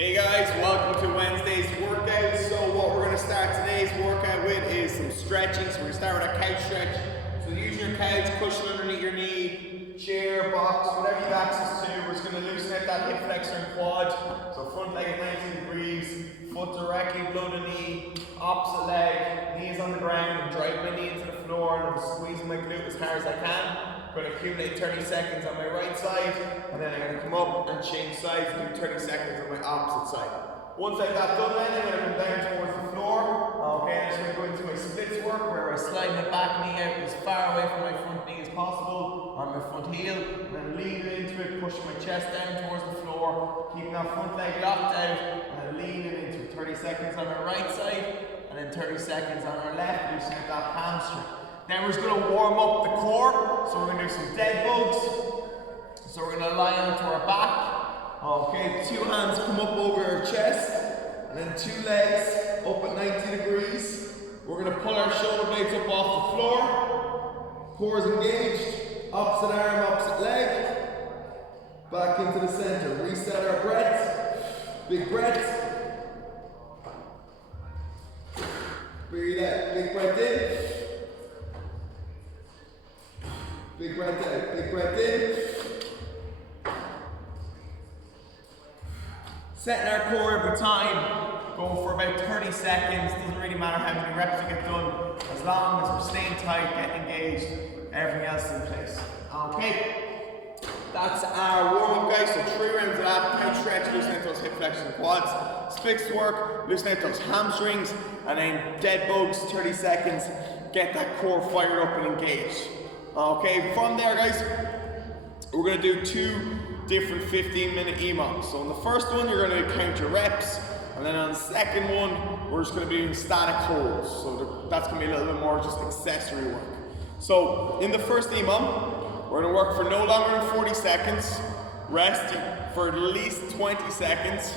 Hey guys, welcome to Wednesday's workout. So what we're going to start today's workout with is some stretching. So we're going to start with a couch stretch. So using your couch, cushion underneath your knee, chair, box, whatever you have access to. We're just going to loosen out that hip flexor and quad. So front leg at 90 degrees, foot directly below the knee, opposite leg, knees on the ground. I'm driving my knee into the floor and I'm squeezing my glute as hard as I can. I'm going to accumulate 30 seconds on my right side, and then I'm going to come up and change sides and do 30 seconds on my opposite side. Once I've got done then, I'm going to come down towards the floor. Okay, I'm just going to go into my splits work where I slide my back knee out as far away from my front knee as possible on my front heel, and then lean into it, pushing my chest down towards the floor, keeping that front leg locked out, and then leaning into it. 30 seconds on our right side, and then 30 seconds on our left, loosening that hamstring. Then we're just going to warm up the core, so we're going to do some dead bugs. So we're going to lie onto our back. Okay, two hands come up over our chest, and then two legs up at 90 degrees. We're going to pull our shoulder blades up off the floor. Core is engaged, opposite arm, opposite leg. Back into the center, reset our breath. Big breath. Breathe out, big breath in. Big breath out, big breath in. Setting our core every time, going for about 30 seconds. Doesn't really matter how many reps you get done, as long as we're staying tight, getting engaged, everything else is in place. Okay, that's our warm-up, guys. So 3 rounds of that, couch stretch, loosen out those hip flexors and quads. Splits work, loosen out those hamstrings, and then dead bugs, 30 seconds. Get that core fired up and engaged. Okay, from there guys, we're going to do 2 different 15-minute emoms. So in the first one, you're going to count your reps, and then on the second one, we're just going to be doing static holds. So that's going to be a little bit more just accessory work. So in the first emom, we're going to work for no longer than 40 seconds, rest for at least 20 seconds,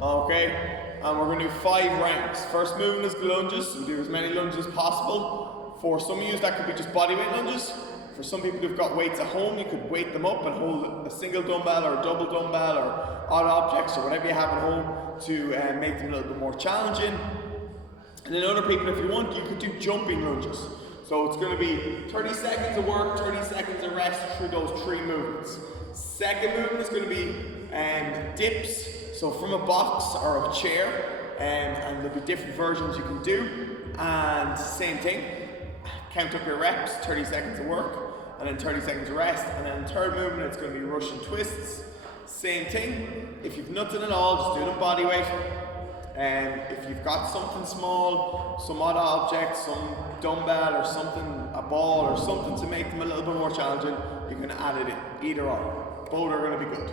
okay, and we're going to do 5 rounds. First movement is lunges, so we do as many lunges as possible. For some of you, that could be just bodyweight lunges. For some people who've got weights at home, you could weight them up and hold a single dumbbell or a double dumbbell or odd objects or whatever you have at home to make them a little bit more challenging. And then other people, if you want, you could do jumping lunges. So it's going to be 30 seconds of work, 30 seconds of rest through those 3 movements. Second movement is going to be dips, so from a box or a chair, and there'll be different versions you can do. And same thing. Count up your reps, 30 seconds of work, and then 30 seconds of rest. And then the third movement, it's going to be Russian twists. Same thing. If you've nothing at all, just do it in body weight. And if you've got something small, some odd object, some dumbbell or something, a ball or something to make them a little bit more challenging, you can add it in, either or. Both are going to be good.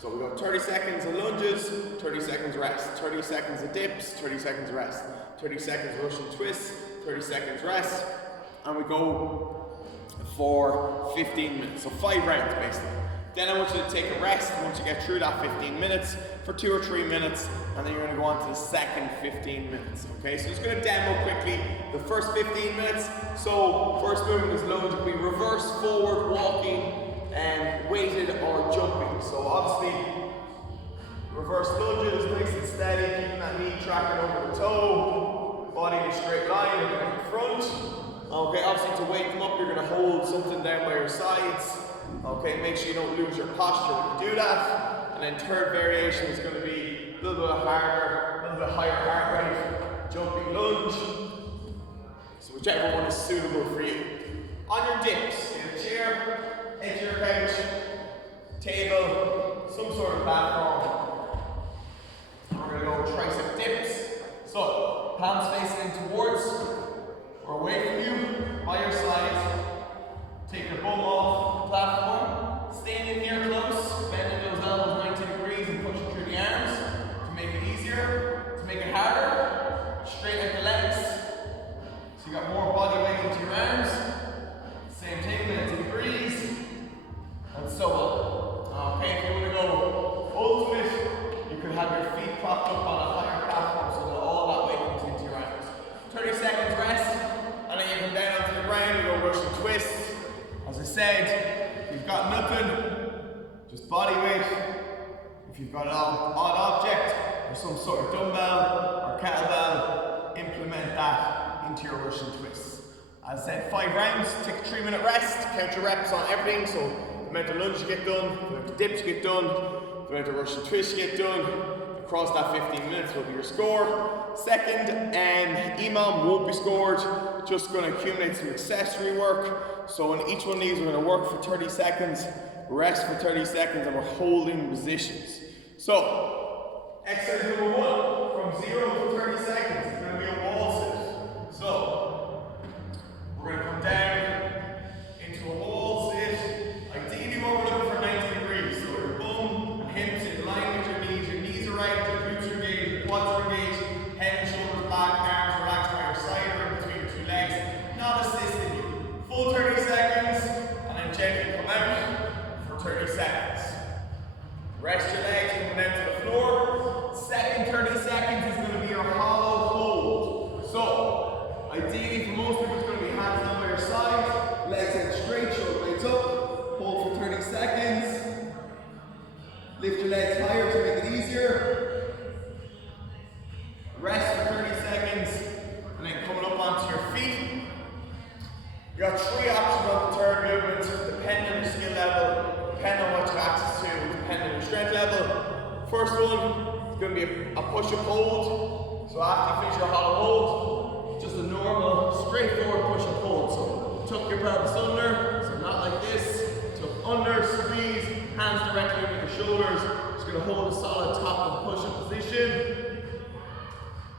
So we've got 30 seconds of lunges, 30 seconds rest, 30 seconds of dips, 30 seconds rest, 30 seconds Russian twists, 30 seconds rest. And we go for 15 minutes, so 5 rounds basically. Then I want you to take a rest once you get through that 15 minutes for 2 or 3 minutes, and then you're going to go on to the second 15 minutes. Okay, so just going to demo quickly the first 15 minutes. So first movement is lunge, we reverse forward walking and weighted or jumping. So obviously reverse lunges, nice and steady, keeping that knee tracking over the toe, body in a straight line, looking at the front. Okay, obviously to weight them up, you're going to hold something down by your sides. Okay, make sure you don't lose your posture when you do that. And then third variation is going to be a little bit harder, a little bit higher heart rate, jumping lunge. So whichever one is suitable for you. On your dips, in a chair, edge of your couch, table, some sort of platform. We're going to go tricep dips. So, palms facing in towards or away from you, by your side. Take your bum off the platform. Stand in here close, bending those elbows 90 degrees and pushing through the arms to make it easier, to make it harder. Straighten out the legs. So you got more body weight into your arms. Same thing, 90 degrees. And so on. Okay, if you want to go ultimate, you could have your feet propped up on a higher platform so that all that weight comes into your arms. 30 seconds rest. And then you come down onto the ground, you go Russian twists. As I said, if you've got nothing, just body weight, If you've got an odd object or some sort of dumbbell or kettlebell, implement that into your Russian twists. As I said, 5 rounds, take a 3-minute rest, count your reps on everything, so the amount of lunge you get done, the amount of dips you get done, the amount of Russian twists you get done. Across that 15 minutes will be your score. Second, emom won't be scored, just going to accumulate some accessory work. So in each one of these we're going to work for 30 seconds, rest for 30 seconds, and we're holding positions. So, exercise number 1, from 0 to 30 seconds, is going to be a wall sit. So, we're going to come down into a wall sit. Ideally what we're looking for 90 degrees. So your bum and hips in line with your knees are right, your glutes are engaged, your quads are engaged, head and shoulders back, arms relaxed by your side or in between your 2 legs. Not assisting you. Full 30 seconds, and then gently come out for 30 seconds. Rest your legs, coming down to the floor. Second 30 seconds is going to be your hollow hold. So, ideally for most people it's going to be hands down by your side, legs out straight, shoulder blades up, hold for 30 seconds. Lift your legs higher to make it easier. Rest for 30 seconds, and then coming up onto your feet. You got 3 options on the third movement, depending on your skill level, depending on what you have access to, depending on your strength level. First one is going to be a push-up hold. So after you finish your hollow hold, just a normal, straightforward push-up hold. So tuck your pelvis under, so not like this. Tuck under, squeeze, hands directly under the shoulders. Just going to hold a solid top of the push-up position.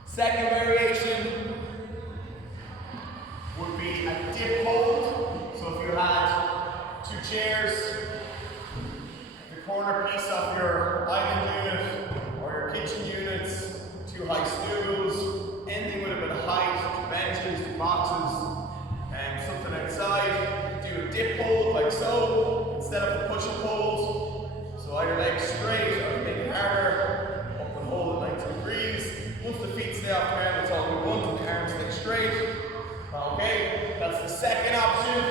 Second variation would be a dip hold. So if you had 2 chairs, the corner piece of your island unit or your kitchen units, 2 high stools, anything with a bit of height, 2 benches, 2 boxes, and something outside. Do a dip hold like so, instead of the push-up hold. So either legs straight or make it harder, up and hold at 90 degrees. Once the feet stay off the ground, it's all we want, and the arms stay straight. Okay, that's the second option.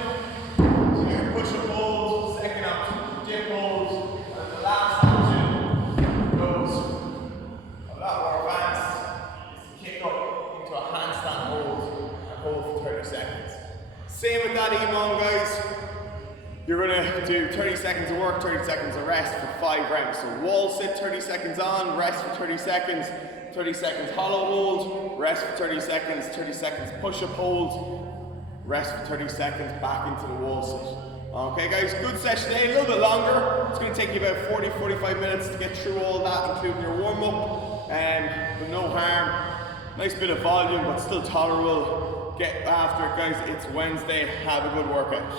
So your push-up hold, second option, dip hold, and the last option goes a lot more advanced, is to kick up into a handstand hold and hold for 30 seconds. Same with that emom, guys. You're gonna do 30 seconds of work, 30 seconds of rest for 5 rounds. So wall sit, 30 seconds on, rest for 30 seconds, 30 seconds hollow hold, rest for 30 seconds, 30 seconds push-up hold, rest for 30 seconds back into the wall sit. Okay guys, good session today, a little bit longer. It's going to take you about 40-45 minutes to get through all that, including your warm-up, but no harm. Nice bit of volume, but still tolerable. Get after it guys, it's Wednesday, have a good workout.